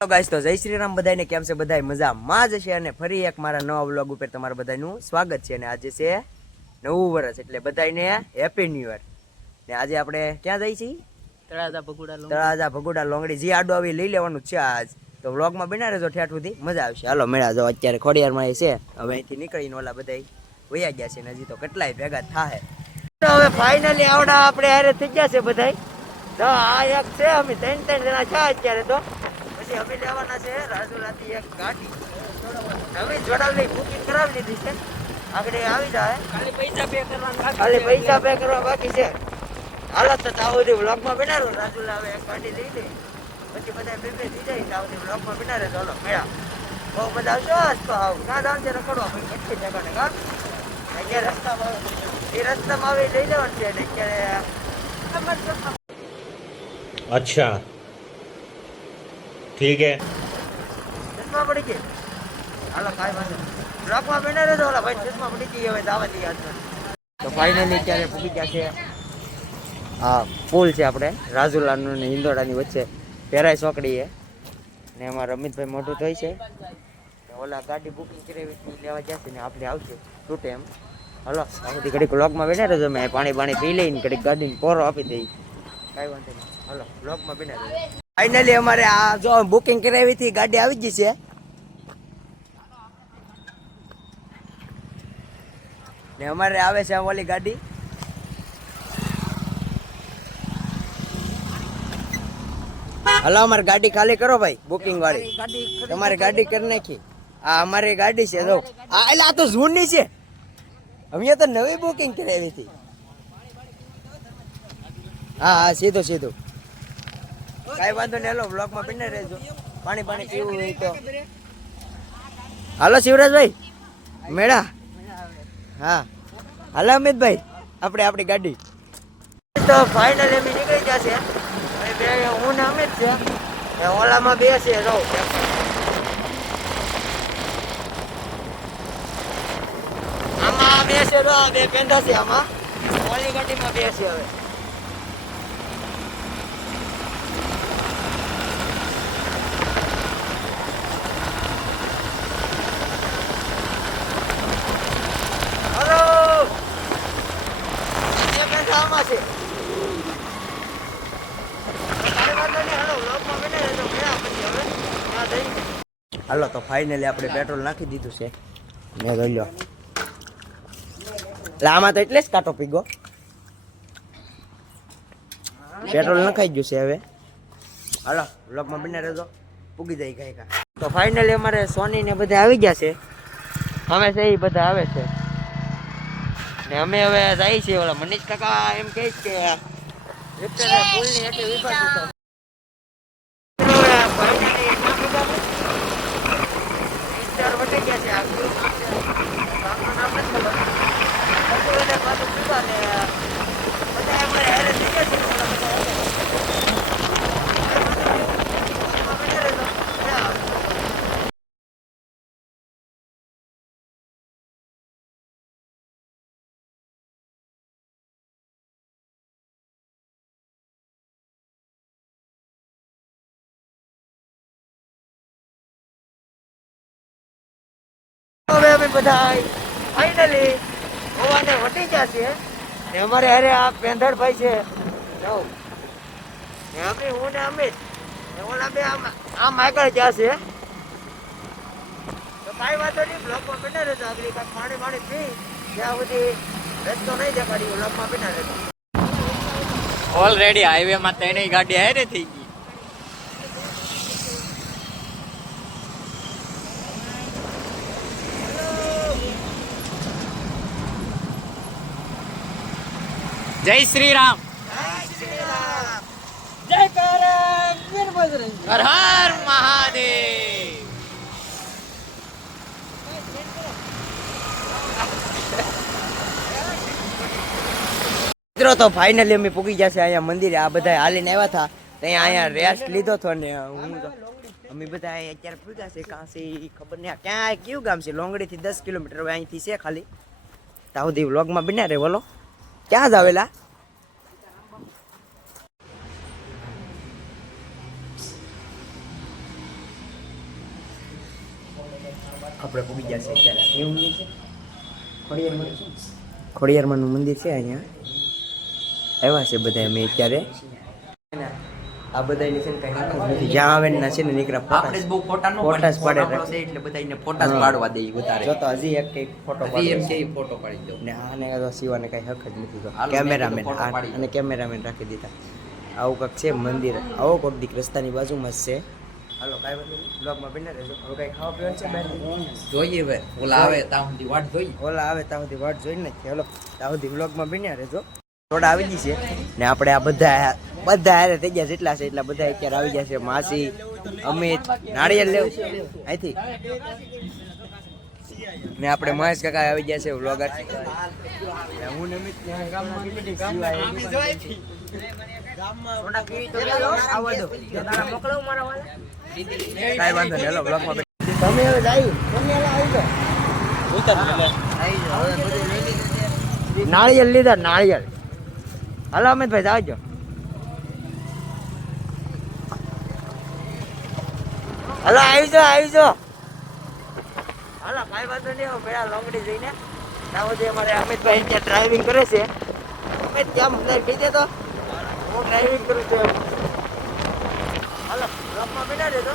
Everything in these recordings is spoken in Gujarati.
ગાઈસ તો જય શ્રી રામ બધાને કેમ છે બધાય મજામાં જ છે અને ફરી એક મારા નવા વ્લોગ ઉપર તમારા બધાનું સ્વાગત છે અને આજે છે નવું વર્ષ એટલે બધાને હેપી ન્યુ યર ને આજે આપણે ક્યાં જઈ છીએ તળાજા ભગુડા લોંગડી જે આડો આવી લઈ લેવાનું છે આજ તો વ્લોગમાં બના રહેજો ઠેઠ સુધી મજા આવશે હાલો મેળા જો અત્યારે ખોડિયારમાં છે હવે અહીંથી નીકળીને ઓલા બધા વયા ગયા છે ને હજી તો કેટલાય ભેગા થાય તો હવે ફાઇનલી આવડા આપણે હારે થઈ ગયા છે બધાય તો આ એક છે અમે ત્રણ જણા છે અત્યારે તો અમે લેવાના છે રાજુલાથી એક ગાડી નવી જોડાવલી બુકિંગ કરાવી લીધી છે આગળ આવી જાય ખાલી પૈસા પે કરવા બાકી છે હાલો તો તાવથી વ્લોગમાં બનાવો રાજુલા હવે એક ગાડી લઈ લે પછી બધા બે થઈ જાય તાવથી વ્લોગમાં બનાવે ચાલો મેળા બહુ બધા આવશો તો આવ ના દાન છે રખડવા ભાઈ કેટલી જગાને કા અત્યારે રસ્તામાં આવી લઈ લેવાનું છે ને અત્યારે अच्छा ठीक है ચશ્મા પડી ગઈ હાલો કાઈ વાંધો બ્લોકમાં બેને રહેજો ઓલા ભાઈ ચશ્મા પડી ગઈ હવે દાવા દી તો ફાઇનલી અત્યારે પૂકી ગયા છે હા પુલ છે આપણે રાજુલાનું ને હિંદોડાની વચ્ચે પેરાય ચોકડી છે ને અમારા રમિતભાઈ મોટું થઈ છે ઓલા ગાડી બુકિંગ કરાવી લેવા જશે ને આપણે આવશે છૂટે એમ હાલો આથી ઘડીક બ્લોકમાં બેને રહેજો મેં પાણી પી લઈને ઘડીક ગાડીને પોરો આપી દઈ કાંઈ વાંધો નહીં હાલો બ્લોકમાં બેને રહેજો ફાઇનલી અમારે આ જો બુકિંગ કરાવી હતી ગાડી આવી ગઈ છે ને અમારે આવે છે ઓલી ગાડી હલો અમારી ગાડી ખાલી કરો ભાઈ બુકિંગ વાળી તમારી ગાડી કરી નાખી આ અમારી ગાડી છે જો આ એટલે આ તો જૂની છે અમે તો નવી બુકિંગ કરાવી હતી હા સીધું કાઈ વાંધો નહીં હાલો બ્લોકમાં બને રહેજો પાણી પીવું હોય તો હાલો શિવરાજભાઈ મેળા હા હાલો અમિતભાઈ આપણે આપણી ગાડી તો ફાઇનલી અમે નીકળી ગયા છે બે હું ને અમિત છે ઓલામાં બે છે રહો આમાં બે છે બે પેંડા છે આમાં ઓલી ગાડીમાં બે છે હવે હાલો તો ફાઇનલી આપણે પેટ્રોલ નાખી દીધું છે મેં જોઈ લો એટલે આમાં તો એટલે જ કાંટો પીગો પેટ્રોલ નખાઈ ગયું છે હવે હાલો બ્લોકમાં બને રહેજો પૂગી જાય કઈ કા તો ફાઇનલી અમારે સોની ને બધા આવી ગયા છે અમે છે એ બધા આવે છે ને અમે હવે જાય છે ઓલા મનીષ કાકા એમ કહે કે પુલની એટલે વિભાગ હવે અમે બધા ફાઇનલી ગોવાને વટી ગયા છે ને અમારે હારે આ પેંધરભાઈ છે ને અમે હું ને અમિત ને ઓલા બે આમ આગળ જશે તો કાંઈ વાંધો નહીં બ્લોકમાં બેઠા રહેજો આગળ કાંઈક પાણી પી ત્યાં સુધી રસ્તો નહીં દેખાડી બ્લોકમાં બેઠા રહેજો ઓલરેડી હાઈવે માં ત્રણેય ગાડી હારે થઈ ગઈ જય શ્રી રામ જય કરમ વીર બજરંગ હર હર મહાદેવ મિત્રો તો ફાઇનલી અમે પૂકી ગયા છે અહીંયા મંદિરે આ બધા હાલીને આવ્યા હતા ત્યાં અહીંયા રેસ્ટ લીધો હતો ને હું તો અમે બધા અત્યારે પૂગ્યા છે કાં છે ખબર નહીં ક્યાં કયું ગામ છે લોંગડીથી 10 કિલોમીટર હવે અહીંથી છે ખાલી ત્યાં સુધી વ્લોગમાં બન્યા રહે બોલો ક્યાં જ આવેલા આપણે પૂગી ગયા છે અત્યારે એવું મંદિર છે ખોડિયારમાંનું મંદિર છે અહીંયા આવ્યા છે બધા અમે અત્યારે આ બધાની છે ને કઈ નથી જ્યાં આવે ને છે ને નીકળ્યા આપણે જ બહુ ફોટા નો ફોટા જ પાડે પાડે એટલે બધાને ફોટા જ પાડવા દે વધારે જો તો હજી એક કઈ ફોટો હજી એમ પાડવો કે ફોટો પાડી દો ને આને તો શિવાને કઈ હક જ નથી તો હાલો, કેમેરામેન મેં કીધું ફોટો પાડી અને કેમેરામેન રાખી દીધા આવું કંઈક છે મંદિર આવો કોઈક દીક રસ્તાની બાજુમાં જ છે હાલો કાંઈ વાત નહીં બ્લોગમાં બને રહેજો હવે કઈ ખાવા પીવાનું છે બહાર જોઈએ હવે ઓલા આવે ત્યાં સુધી વાટ જોઈએ ઓલા આવે ત્યાં સુધી વાટ જોઈને જ ચાલો ત્યાં સુધી બ્લોગમાં બન્યા રહેજો થોડા આવી ગઈ છે ને આપણે આ બધા હારે થઈ ગયા જેટલા છે એટલા બધા અત્યારે આવી ગયા છે માસી અમિત નાળિયેર લેવું અહીંથી ને આપણે મહેશ કાકા આવી ગયા છે વ્લોગર હું ને અમિત ગામમાં કાંઈ વાંધો નહીં હાલો બ્લોગમાં તમે હવે જાય તમે આવી જાઓ નાળિયેર લીધા નાળિયેર હાલો અમિતભાઈ જાવજો હાલો આવી જાઓ હાલો કાંઈ વાંધો નહીં હવે પેલા લોંગડી જઈને ત્યાં સુધી અમારે અમિતભાઈ ત્યાં ડ્રાઇવિંગ કરે છે અમિત કેમ અંદર કહી દે તો હું ડ્રાઇવિંગ કરું છું હાલો બ્લોકમાં બેઠા રહેજો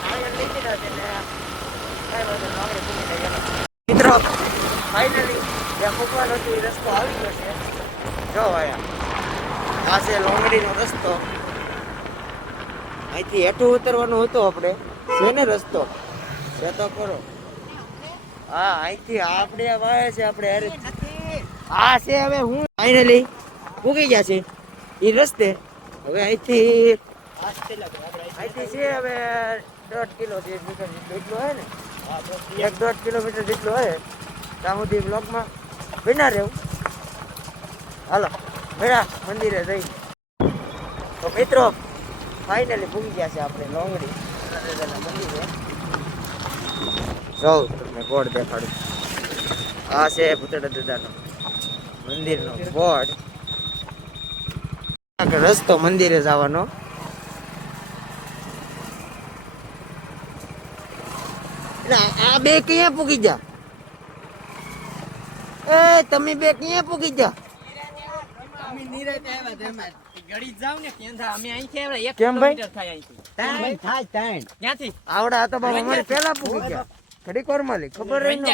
નાળિયેર લઈ દીધા છે ને કાંઈ વાંધો નહીં લોંગડી પૂરી થઈ મિત્રો ફાઇનલી જ્યાં મૂકવાનો હતો એ રસ્તો આવી ગયો છે જો આયા આ છે લોંગડીનો રસ્તો અહીંથી હેઠું ઉતરવાનું હતું આપણે છે ને રસ્તો છે તો કરો હા અહીંથી આપણે વાય છે આપણે અરે આ છે હવે હું ફાઇનલી પૂગી ગયા છે એ રસ્તે હવે અહીંથી છે હવે 1.5 કિલોમીટર જેટલું હોય ને 1.5 કિલોમીટર જેટલું હોય ત્યાં સુધી બ્લોકમાં બના રહેવું હાલો ભેડા મંદિરે જઈ તો મિત્રો ફાઇનલી પૂગી ગયા છે આપણે લોંગડી મંદિરે જાઉં તમને બોર્ડ દેખાડું આ છે ભૂતળા દાદાનો મંદિરનો બોર્ડ રસ્તો મંદિરે જવાનો આ બે ક્યાં પૂગી જા એ તમે બે ક્યાં પૂગી જા કેમ ભાઈ આવડા તો બાબા અમારે પેલા પૂગી ગયા ઘડી કોરમાલી ખબર રહી ન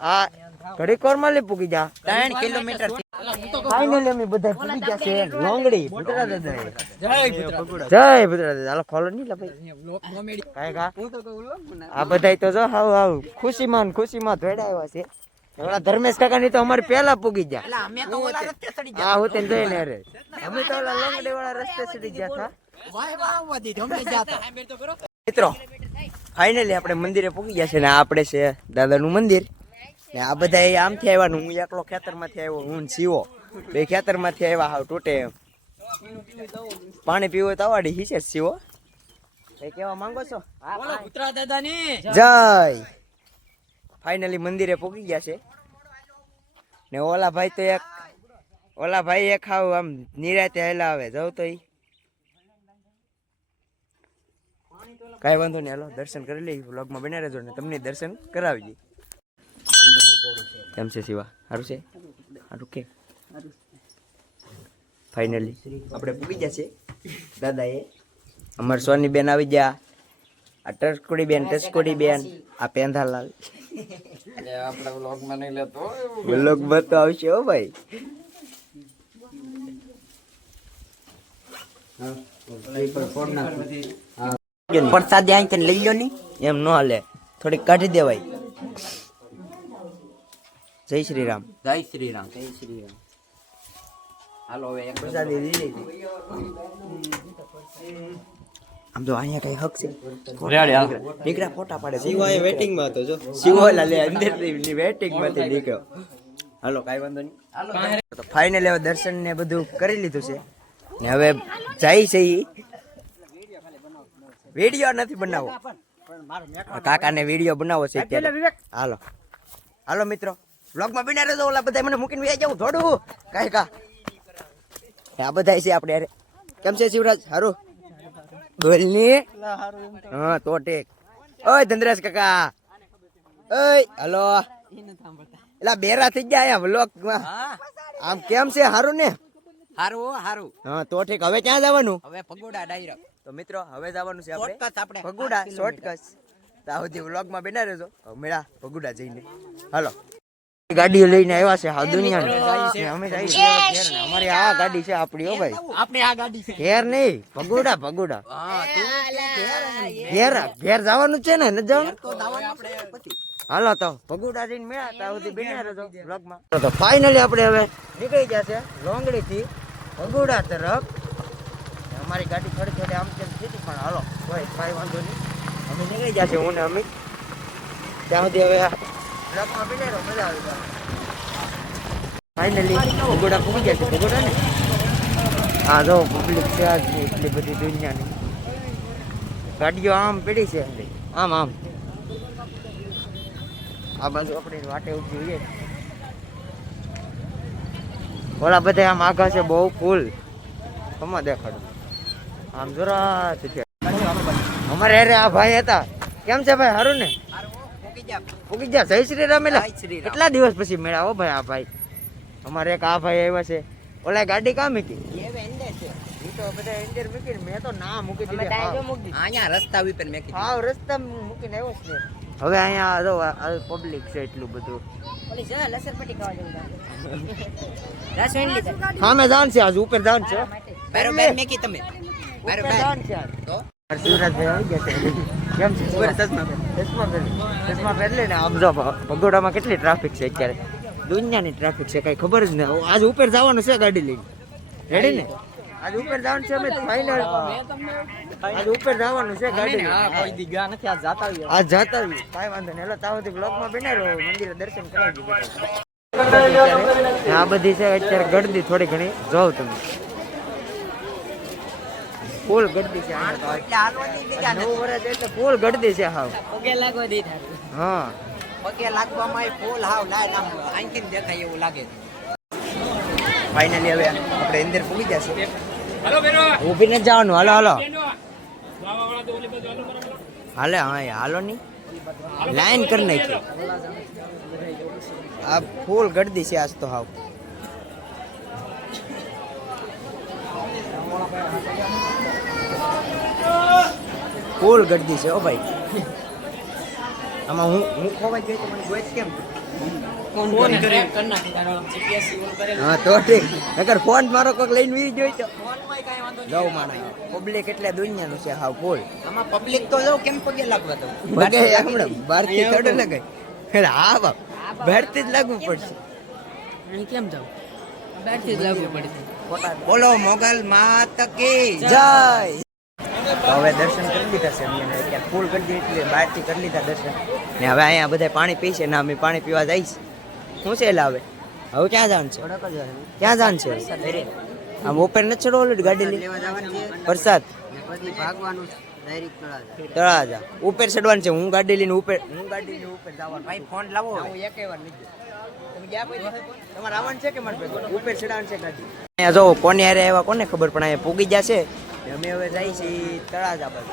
હા ઘડી કોરમાલી પૂગી જા 3 કિલોમીટર ફાઇનલી અમે બધા પૂગી ગયા છે લોંગડી ભૂતળા દાદા જય ભૂતળા દાદા હાલો ખોલો નહીં લા ભાઈ કાઈ કા આ બધાય તો જો હાવ ખુશીમાં ધોડા આવ્યા છે ઓલા ધર્મેશ કાકા ની તો અમારે પેલા પૂગી ગયા હા હું તેને જોઈને અરે અમે તો ઓલા લોંગડી વાળા રસ્તે ચડી ગયા હતા મિત્રો ફાઇનલી આપણે મંદિરે પૂગી ગયા છે ને આપણે છે દાદાનું મંદિર ને આ બધા આમથી આવ્યા હું એકલો ખેતરમાંથી આવ્યો હું શીવો બે ખેતરમાંથી આવ્યા હાવ તૂટે એમ પાણી પીવું હોય તો આવાડી હિસે શીવો એ કેવા માંગો છો જય ફાઇનલી મંદિરે પૂગી ગયા છે ને ઓલા ભાઈ એક હાવ આમ નિરાતે હેલા આવે જાવ તો કાંઈ વાંધો નહીં હાલો દર્શન કરી લઈ વ્લોગમાં બન્યા રહેજો ને તમને દર્શન કરાવી દઈ કેમ છે શિવા સારું છે સારું કે ફાઇનલી આપણે પૂગી ગયા છે દાદાએ અમાર સોની બેન આવી ગયા આ ટચકોડી બેન આ પેંધાલાલ આપણે વ્લોગમાં નહીં લેતો વ્લોગમાં તો આવશે હો ભાઈ પ્રસાદ અહીં લઈ લો ની એમ ન હાલે થોડીક કાઢી દેવાય જય શ્રી રામ હાલો હવે એક પ્રસાદી લીધી આમ તો અહીંયા કઈ હક છે દીકરા ફોટા પાડે શિવાય વેટિંગ માં હતો જો શિવાલા લે અંદર વેટિંગ માંથી નીકળ્યો હાલો કાઈ વાંધો નહીં તો ફાઇનલી હવે દર્શન ને બધું કરી લીધું છે ને હવે જાય છે વિડીયો નથી બનાવો કાકાને વિડીયો બનાવો છે અત્યારે હાલો મિત્રો વ્લોગમાં બિના રહેજો ઓલા બધા મને મૂકીને વ્યા જાવ થોડું કાંઈ કા આ બધા છે આપણે યાર કેમ છે શિવરાજ હારું બોલની હા તો ટેક ઓય ધનરાજ કાકા, ઓય હલો, એલા બેરા થઈ ગયા આયા વ્લોગમાં. આમ કેમ છે? હારું ને? હારું હારું. હા તો ઠીક. હવે ક્યાં જવાનું? હવે પગોડા ડાયરેક્ટ. તો મિત્રો હવે જવાનું છે Shortcut આપણે. આપણે ભગુડા, શોર્ટકટ. ત્યાં સુધી વ્લોગમાં બેના રહેજો. હવે મેળા ભગુડા જઈને હાલો. ગાડીઓ લઈને આવ્યા છે હા દુનિયા. અમે જઈએ છીએ ઘેર ને. અમારી આ ગાડી છે આપણી. હો ભાઈ, આપણી આ ગાડી છે. ઘેર નહીં, ભગુડા ભગુડા. હા તું ઘેર ઘેર જવાનું છે ને? ન જવાનું? તો દાવાનું આપણે હાલો તો ભગુડા જઈને મેળા ત્યાં સુધી બેના રહેજો વ્લોગમાં. તો ફાઇનલી આપણે હવે નીકળી જશે લોંગડી થી ભગુડા તરફ. અમારી ગાડી થોડી થોડી આમ તેમ થઈ પણ હાલો કોઈ કાંઈ વાંધો નહીં. અમે નીકળી જશે હું ને અમિત. ત્યાં સુધી હવે વ્લોગમાં બેના રહો, મજા આવી જાય. ફાઇનલી ભગુડા પૂગી ગયા છે. ભગુડા ને હા જો પબ્લિક છે આજ એટલી બધી દુનિયાની. ગાડીઓ આમ પડી છે આમ આમ. આ બાજુ આપણે વાટે ઉભી હોઈએ. ઓલા બધા આમ આગા છે બહુ ફૂલ. કમા દેખાડો આમ જોરા છે. અમારે અરે આ ભાઈ હતા. કેમ છે ભાઈ? સારું ને? ઉગી જા. જય શ્રી રામ. કેટલા દિવસ પછી મેળા હો ભાઈ. આ ભાઈ અમારે એક આ ભાઈ આવ્યા છે. ઓલા ગાડી કાં મૂકી? ઈ તો બધા એન્જર મૂકીને મેં તો ના મૂકી દીધી. અહીંયા રસ્તા ઉપર મેં કીધું. હા રસ્તા મૂકીને આવ્યો છે. હવે અહીંયા જો પબ્લિક છે એટલું બધું. સામે જાણ છે આજ ઉપર જાણ છે. બરોબર મેકી તમે. ઉપર બરોબર જાણ છે આજ. તો શિવરાજભાઈ આવી ગયા છે. કેમ છે? ચશ્મા પહેરી ને. આમ જો ભગોડામાં કેટલી ટ્રાફિક છે અત્યારે. દુનિયાની ટ્રાફિક છે, કઈ ખબર જ નહીં. આજ ઉપર જવાનું છે ગાડી લઈને. રેડી ને? આજ ઉપર જવાનું છે. અમે ફાઇનલ આજ ઉપર જવાનું છે ગાડી લઈને. કોઈ દી ગયા નથી આ જાતા આવ્યા. આજ જાતા આવી. કાંઈ વાંધો નહીં. હેલો તાવથી બ્લોગમાં બેના રહો, મંદિરે દર્શન કરાવી દીધું. આ બધી છે અત્યારે ગળદી થોડી ઘણી. જોઉં તમે ફૂલ ગળદી છે. એટલે હાલવાની લીધા 9 વર્ષ એટલે ફૂલ ગળદી છે હાવ. પગે લાગવા દીધા. હા પગે લાગવામાં ફૂલ હાવ લાય આમ આંખી દેખાય એવું લાગે. ફાઇનલી હવે આપણે અંદર પૂગી જશે. ઊભી નથી જવાનું. હાલો હાલો હાલે. હા હાલો ની લાઈન કરી નાખી. આ ફૂલ ગળદી છે આજ તો હાવ. ફૂલ ગળદી છે ઓ ભાઈ. આમાં હું ખોવાઈ ગયો તો મને ગોઈશ કેમ? ફોન કરી નાખી તારો જીપીએસ ઓન કરે. હા તો ઠીક. નકર ફોન મારો કોક લઈને વી જોઈ તો ફોનમાં કાઈ વાંધો લવ માણા. પબ્લિક એટલે દુનિયાનું છે હાવ ફૂલ. આમાં પબ્લિક તો જો કેમ પગે લાગવા તો. બગે હમણાં બહારથી થોડું લગાય. અરે હા બાપ, બહારથી જ લાગવું પડશે. અહીં કેમ જાવ? બહારથી જ લાગવું પડશે. બોલો મોગલ માત કી જય. તો હવે દર્શન કરી લીધા છે અમે. અત્યારે ફૂલ કરી દીધી એટલે બહારથી કરી લીધા દર્શન. ને હવે અહીંયા બધા પાણી પીશે ને અમે પાણી પીવા જઈશ. શું છે એટલે હવે હવે ક્યાં જવાનું છે? ક્યાં જવાનું છે? આમ ઉપર નથી ચડવો ઓલી ગાડી લઈ? વરસાદ તળાજા ઉપર ચડવાનું છે. હું ગાડી લઈને ઉપર જવાનું. ભાઈ ફોન લાવો. હું એક વાર લીધો. તમે ગયા પછી તમારે આવવાનું છે કે મારે ભેગું? ઉપર ચડાવવાનું છે ગાડી. અહીંયા જો કોને હારે આવ્યા કોને ખબર, પણ અહીંયા પૂગી જશે. અમે હવે જઈએ છીએ તળાજા બાજુ.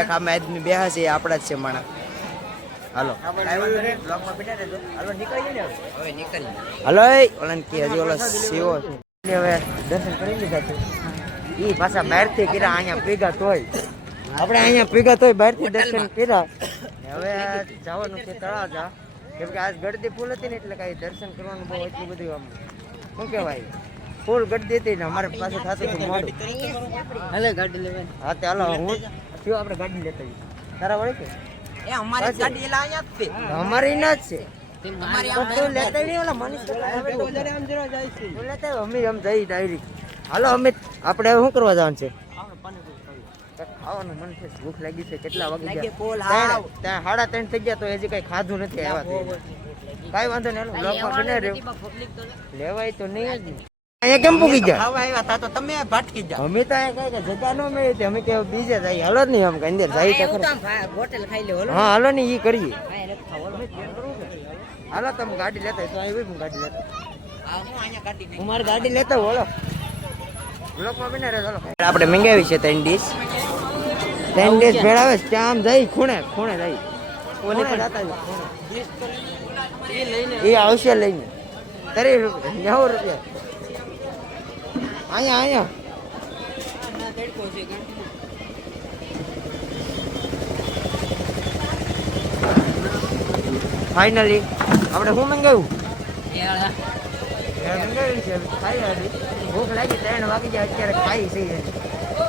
એક આમે આદમી બેહા છે, આપણા જ છે માણસ. હાલો બ્લોગમાં બેઠા રહેજો. હાલો નીકળીએ ને હવે નીકળી. હાલો ઓલા કે હજી ઓલા સેવો હવે દર્શન કરી લીધા છે. ઈ પાછા બહારથી કર્યા, અહીંયા ભેગા તોય આપણે અહીંયા ભેગા તોય બહારથી દર્શન કર્યા. હવે જવાનું છે તળાજા. કેમ કે આજ ગળદી ફૂલ હતી ને એટલે કાંઈ દર્શન કરવાનું બહુ એટલું બધું આમ શું કહેવાય ફૂલ ગળદી હતી ને અમારે પાસે થતું હતું મોડું. હાલે ગાડી લેવા. હા તે હાલો હું થયું આપણે ગાડી લેતા જઈએ. તારા વળે કે એ અમારી ગાડી એલા અહીંયા જ છે. અમારી ના જ છે. અમારી તો તું લેતા નહીં ઓલા મનીષ લેતા અમે એમ જઈ ડાયરેક્ટ. હાલો અમિત આપણે હવે શું કરવા જવાનું છે? ખાવાનું મન છે, ભૂખ લાગી છે. કેટલા વાગી ગયા? ત્યાં 3:30 થઈ ગયા તો હજી કઈ ખાધું નથી. આવ્યા કઈ વાંધો નહીં. બ્લોગમાં બને રહ્યો. લેવાય તો નહીં જ. અહીંયા કેમ પૂગી ગયા? ખાવા આવ્યા તા તો તમે ભટકી જાવ. અમે તો અહીંયા કઈ જગ્યા ન મળી. અમે કે બીજે જઈએ. હાલો જ નહીં આમ કે અંદર જાય તો ખરું. હોટેલ ખાઈ લે. હા હાલો ને ઈ કરીએ. હાલો તમે ગાડી લેતા તો આવી હું ગાડી લેતા. હું અહીંયા ગાડી નહીં. હું મારી ગાડી લેતા બોલો. બ્લોકમાં બને રહે. ચાલો આપણે મંગાવી છે 3 ડીશ. 10 days ભેળ આવે છે ત્યાં આમ જઈ ખૂણે ખૂણે જઈ ઓલે ખૂણે પણ જાતા જ ખૂણે. એ લઈને એ આવશે લઈને 30 રૂપિયા 90 રૂપિયા અહીંયા ના તડકો છે કારણ ફાઇનલી આપણે શું મંગાવ્યું યાર મંગાવ્યું છે ખાઈ હતી ભૂખ લાગી 3 વાગી જાય અત્યારે ખાઈ છે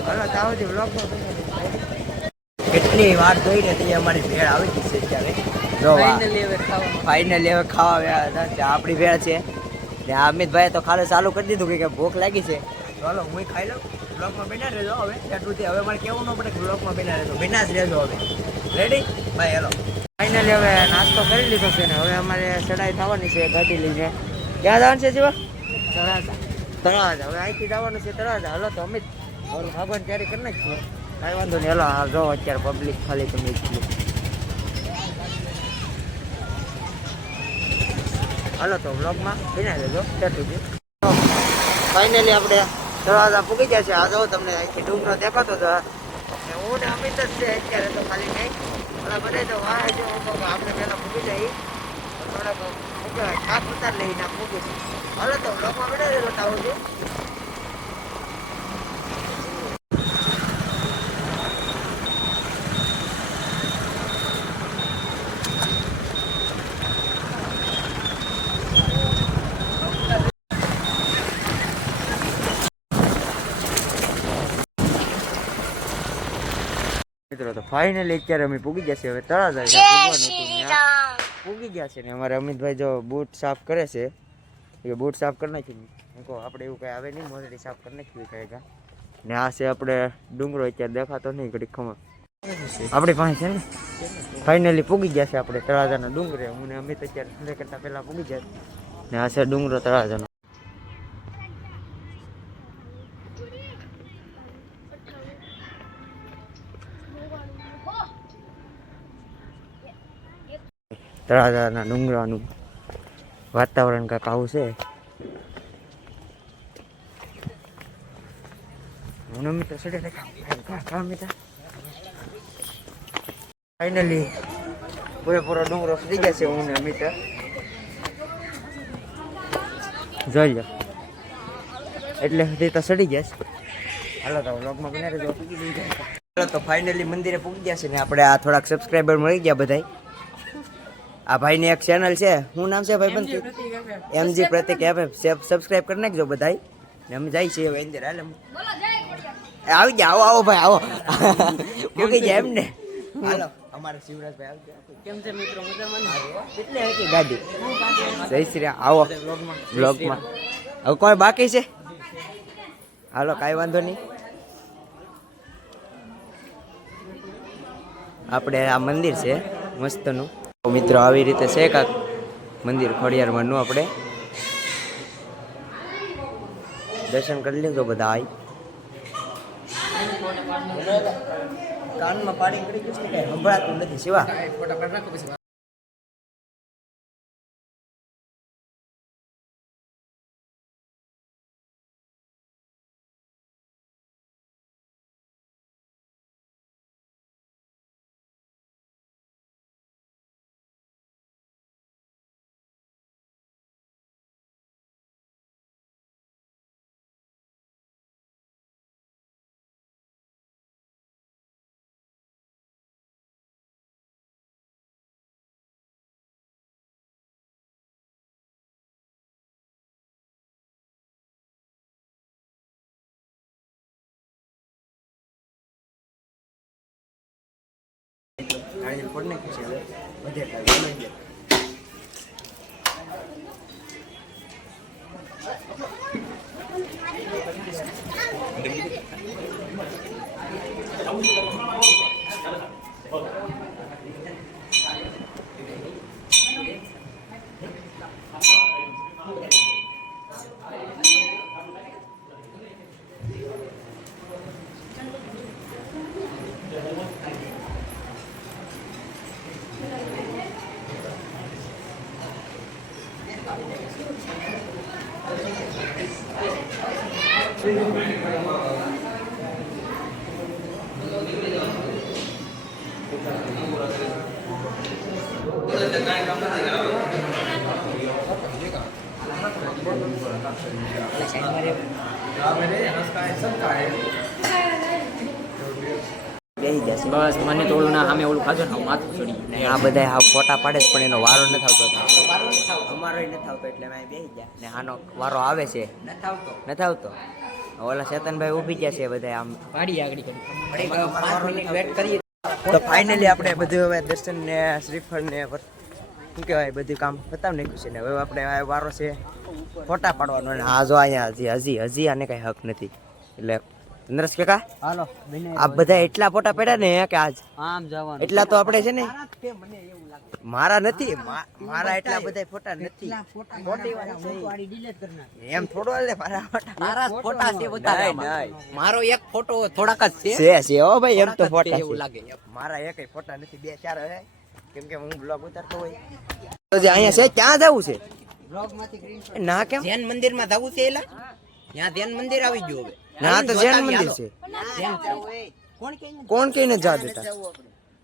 હાલો તાવ સુધી બ્લોગમાં કેટલી વાર જોઈને તે અમારી ભેળ આવી ગઈ છે અત્યારે જો ફાઇનલી હવે ખાવા ફાઇનલી હવે ખાવા આવ્યા હતા આપણી ભેળ છે ને આ અમિતભાઈ તો ખાલી ચાલુ કરી દીધું કે ભૂખ લાગી છે ચાલો હું ખાઈ લઉં બ્લોગમાં બેના રહેજો હવે ત્યાંથી હવે મારે કેવું ન પડે કે બ્લોગમાં બેના રહેજો બેના જ રહેજો હવે રેડી ભાઈ હેલો ફાઇનલી હવે નાસ્તો કરી લીધો છે ને હવે અમારે ચડાઈ થવાની છે ગાડી લઈને ક્યાં જવાનું છે જીવા તળાજા હવે અહીંથી જવાનું છે તળાજા હાલો તો અમિત ભગવાન તૈયારી કરી નાખીએ કાંઈ વાંધો નહીં હેલો જો અત્યારે પબ્લિક ખાલી તમે હાલો તો બ્લોગમાં બના દેજો ત્યાંથી ફાઇનલી આપણે દરવાજા પૂકી જાય છે આ જો તમને અહીંથી ડુંગરો દેખાતો હતો હું ને અમિત જ છે અત્યારે તો ખાલી નહીં ઓલા બધા તો વાહ જો આપણે પહેલાં પૂકી જાય થોડાક ખાસ ઉતાર લઈને પૂકી છે હાલો તો બ્લોગમાં બના દેજો તાવું છે મિત્રો તો ફાઇનલી અત્યારે અમે પૂગી ગયા છે હવે તળાજા પૂગી ગયા છે ને અમારે અમિતભાઈ જો બૂટ સાફ કરે છે કે બૂટ સાફ કરી નાખી કહો આપણે એવું કંઈ આવે નહીં મોરડી સાફ કરી નાખી કહેગા ને આ છે આપણે ડુંગરો અત્યારે દેખાતો નહીં ઘડી ખમા આપણી પાસે છે ને ફાઇનલી પૂગી ગયા છે આપણે તળાજાના ડુંગરે હું ને અમિત અત્યારે ઠંડે કરતાં પહેલાં પૂગી જાય ને આ છે ડુંગરો તળાજાનો તળાજાના ડુંગરાનું વાતાવરણ કાંક આવું છે હું અમિત સડે ફાઇનલી પૂરેપૂરો ડુંગરો ફરી ગયા છે હું અમિત જોઈ લો એટલે સુધી તો સડી ગયા છે હાલો તો વ્લોગમાં બને રહેજો હાલો તો ફાઇનલી મંદિરે પૂગી ગયા છે ને આપણે આ થોડાક સબસ્ક્રાઈબર મળી ગયા બધાય આ ભાઈની એક ચેનલ છે શું નામ છે ભાઈ બંધ એમજી પ્રતિક એફ સબસ્ક્રાઈબ કરી નાખજો બધાય ને અમે જાય છીએ હવે અંદર હાલ આવી ગયા આવો આવો ભાઈ આવો મૂકી જાય એમ ને હાલો અમારા શિવરાજભાઈ આવી ગયા કેમ છે મિત્રો મજામાં ને? કેટલી હતી ગાડી જય શ્રી રામ આવો બ્લોગમાં હવે કોઈ બાકી છે હાલો કાંઈ વાંધો નહીં આપણે આ મંદિર છે મસ્તનું મિત્રો આવી રીતે છે કાંક મંદિર ખોડિયારમાંનું આપણે દર્શન કરી લીધો બધા આવી કાનમાં પાણી પડી ગયું છે કઈ સંભળાતું નથી શિવા ફોટા પાડ રાખો પછી ગાડી ફોડ નાખી છે હવે બધે કાંઈ બેહી જશે. બસ મને તો ઓલું ના સામે ઓલું ખાધું ને માથું ચડી ને આ બધા હા ફોટા પાડે છે પણ એનો વારો નથી આવતો. અમારો નથી આવતો એટલે અમે બેસી ગયા ને આનો વારો આવે છે નથી આવતો. ઓલા ચેતનભાઈ ઊભી ગયા છે બધા આમ પાડી આગળ કરી 5 મિનિટ વેટ કરીએ. તો ફાઇનલી આપણે બધું હવે દર્શન ને શ્રીફળ ને શું કહેવાય બધું કામ બતાવી નાખ્યું છે ને હવે આપણે આ વારો છે ફોટા પાડવાનો ને આ જો અહીંયા હજી આને કઈ હક નથી એટલે નરેશ કાકા હાલો આ બધા એટલા ફોટા પડ્યા ને કે આજ આમ જવાનું એટલા તો આપણે છે ને મારા નથી મારા એટલા બધા ફોટા નથી એમ થોડો હાલે મારા ફોટા તારા ફોટા છે વધારે નહીં. મારો એક ફોટો થોડાક જ છે હો ભાઈ એમ તો ફોટા એવું છે લાગે મારા એકય ફોટા નથી 2-4 હે કેમ કે હું બ્લોગ ઉતારતો હોય તો જે અહીંયા છે ક્યાં જવું છે એ ના કેમ જૈન મંદિર માં જવું છે એલા ત્યાં જૈન મંદિર આવી ગયું હવે ના તો જૈન મંદિર છે કોણ કઈને જા દેતા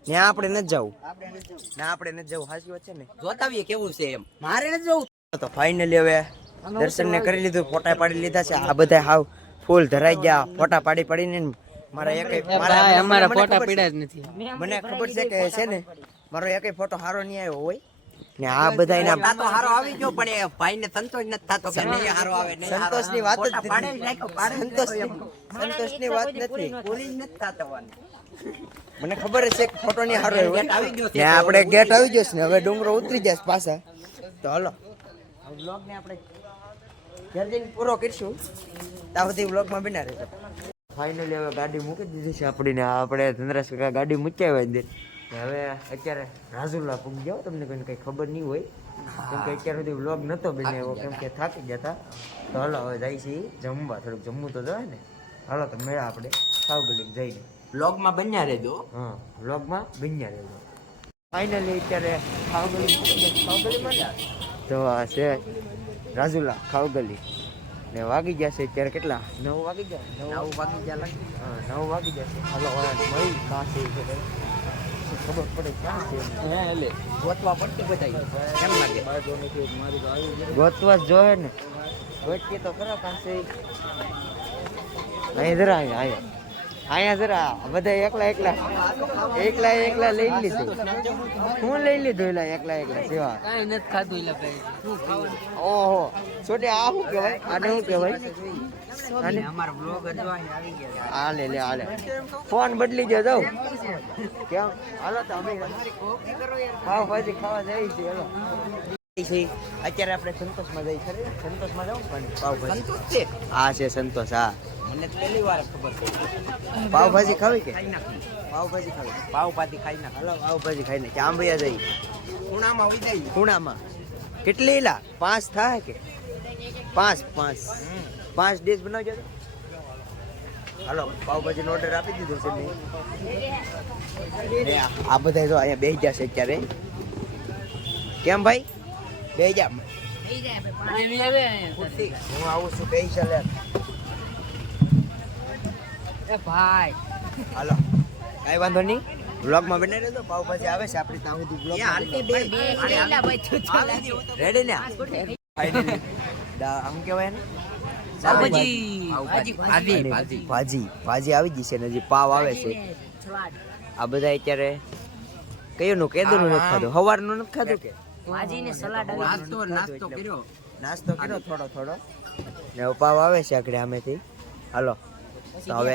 ત્યાં આપણે નથી જવું ના આપણે નથી જવું સાચી વાત છે ને જોતાવીએ કેવું છે એમ મારે નથી જવું તો ફાઇનલી હવે દર્શન ને કરી લીધું ફોટા પાડી લીધા છે આ બધા હાવ ફૂલ ધરાઈ ગયા ફોટા પાડી પડીને મારા એકય અમારા ફોટા પીડા જ નથી મને ખબર છે કે છે ને મારો એકય ફોટો સારો નહીં આવ્યો હોય ને આ બધા એના આ તો હારો આવી ગયો પણ એ ભાઈ ને સંતોષ નથી થતો કે નહીં હારો આવે નહીં સંતોષની વાત જ ફોટા પાડી જ નાખ્યો, પાડી જ સંતોષની વાત નથી પૂરી જ નથી થતો મને ખબર છે કે ફોટો ની હારો ગેટ આવી ગયો છે. ત્યાં આપણે ગેટ આવી જશે ને હવે ડુંગરો ઉતરી જશે પાછા તો હાલો વ્લોગ ને આપણે ઘેર જઈને પૂરો કરીશું ત્યાં સુધી વ્લોગ માં બના રહેજો ફાઇનલી હવે ગાડી મૂકી દીધી છે આપણી ને આપણે ધનરાજ કાકા ગાડી મૂકી આવ્યા દે હવે અત્યારે રાજુલા પૂગી જાવ તમને કોઈને કઈ ખબર નહીં હોય કેમ કે અત્યાર સુધી વ્લોગ નતો બને એવો કેમ કે થાકી ગયા હતા તો હાલો હવે જાય છે જમવા થોડુંક જમવું તો જોઈએ ને હાલો તો મેળા આપણે સાવગલી જઈને બ્લોગ માં બન્યા રહેજો હા વ્લોગમાં બન્યા રહેજો ફાઇનલી અત્યારે ખાવગલીમાં તો આ છે રાજુલા ખાવગલી ને વાગી ગયા છે અત્યારે કેટલા 9 વાગી ગયા 9 વાગી ગયા લાગે હા 9 વાગી ગયા છે હાલો મળી કાં છે ખબર પડે ક્યાં છે હે એટલે ગોતવા પડતી બધાય કેમ લાગે ગોતવા જ જોઈએ ને ગોતીએ તો ખરા કાં છે અહીં જરા અહીંયા જરા બધા એકલા લઈ લીધું હું લઈ લીધું એકલા સેવા કાઈ નથી ખાધું એલા ભાઈ શું ખાવાનું ઓહો છોટે આ શું કહેવાય આને શું કહેવાય આને અમારો બ્લોગ જ આવી ગયા હાલે ફોન બદલી ગયો જાવ કેમ હાલો તો અમે પાવભાજી ખાવા જઈએ છીએ હાલો અત્યારે આપણે સંતોષમાં જઈએ ખરી સંતોષમાં જાવ પણ પાવભાજી સંતોષ છે હા છે સંતોષ હા મને પહેલી વાર ખબર પડી પાવભાજી ખાવી કે ખાઈ નાખી પાવભાજી ખાવી પાવભાજી ખાઈ નાખ હાલો પાવભાજી ખાઈને કે આંબૈયા જઈ ખૂણામાં ઉઈ જાય ખૂણામાં કેટલી લા 5 થાય કે 5 ડિશ બનાવજો તો હાલો પાવભાજીનો ઓર્ડર આપી દીધો છે મેં ને આ બધા જો અહીંયા બેસી ગયા છે અત્યારે કેમ ભાઈ બેસી જા હું આવું છું બેસી ચાલે ભાઈ હાલો કાંઈ વાંધો નહીં વ્લોગમાં બનાવી દેજો પાવભાજી આવે છે આપણે ત્યાં સુધી વ્લોગ રેડી ને ફાઇનલી આમ કહેવાય ને ભાજી આવી ગઈ છે ને હજી પાવ આવે છે આ બધા અત્યારે કયું નું કેદું નું નથી ખાધું સવારનું નથી ખાધું કે નાસ્તો કર્યો થોડો ને પાવ આવે છે આગળ આમેથી હાલો તો હવે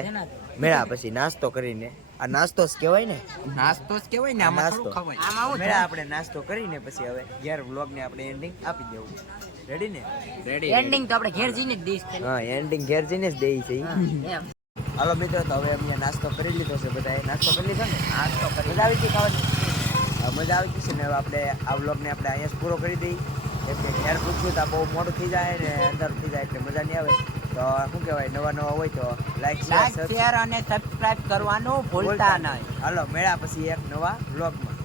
મેળા પછી નાસ્તો કરીને આ નાસ્તો જ કહેવાય ને નાસ્તો જ કહેવાય ને આમાં નાસ્તો થોડું ખવાય મેળા આપણે નાસ્તો કરીને પછી હવે ઘેર વ્લોગ ને આપણે એન્ડિંગ આપી દેવું રેડી ને રેડી એન્ડિંગ તો આપણે ઘેર જઈને જ દઈશ હા એન્ડિંગ ઘેર જઈને જ દેઈ છે હાલો મિત્રો તો હવે અમે નાસ્તો કરી લીધો છે બધાએ નાસ્તો કરી લીધો ને નાસ્તો કરી મજા આવી ગઈ ખાવાની મજા આવી ગઈ છે ને હવે આપણે આ વ્લોગને આપણે અહીંયા જ પૂરો કરી દઈએ કેમ કે ઘેર પૂછ્યું તો બહુ મોડું થઈ જાય ને અંદર થઈ જાય એટલે મજા નહીં આવે તો શું કહેવાય નવા હોય તો લાઈક શેર અને સબસ્ક્રાઇબ કરવાનું ભૂલતા નહીં હાલો મેળા પછી એક નવા વ્લોગમાં